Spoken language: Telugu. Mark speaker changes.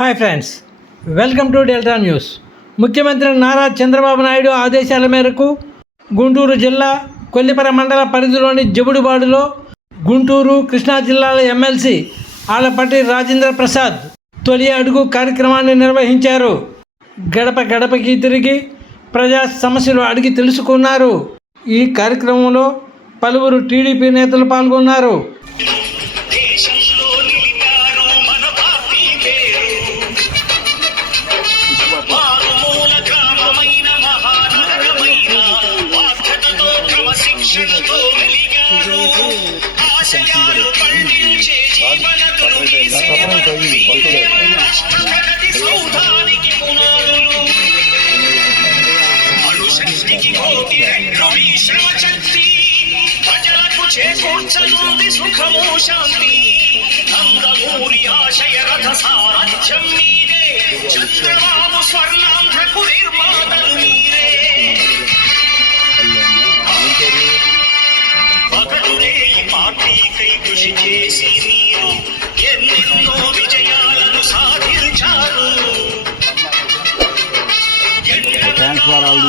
Speaker 1: Hi friends welcome to Delta news. ముఖ్యమంత్రి నారా చంద్రబాబు నాయుడు ఆదేశాల మేరకు గుంటూరు జిల్లా కొల్లిపర మండల పరిధిలోని జబుడుబాడులో గుంటూరు కృష్ణా జిల్లాల ఎమ్మెల్సీ ఆలపట్టి రాజేంద్ర ప్రసాద్ తొలి అడుగు కార్యక్రమాన్ని నిర్వహించారు. గడప గడపకి తిరిగి ప్రజా సమస్యలు అడిగి తెలుసుకున్నారు. ఈ కార్యక్రమంలో పలువురు టీడీపీ నేతలు పాల్గొన్నారు.
Speaker 2: చేకూర్చనుంది సుఖము శాంతి నందమూరి ఆశయ రథ సారథ్యం మీరే చంద్రబాబు స్వర్ణాంధ్రకు నిర్మాతలు ఎన్నో విజయాలను సాధించారు. Thanks for all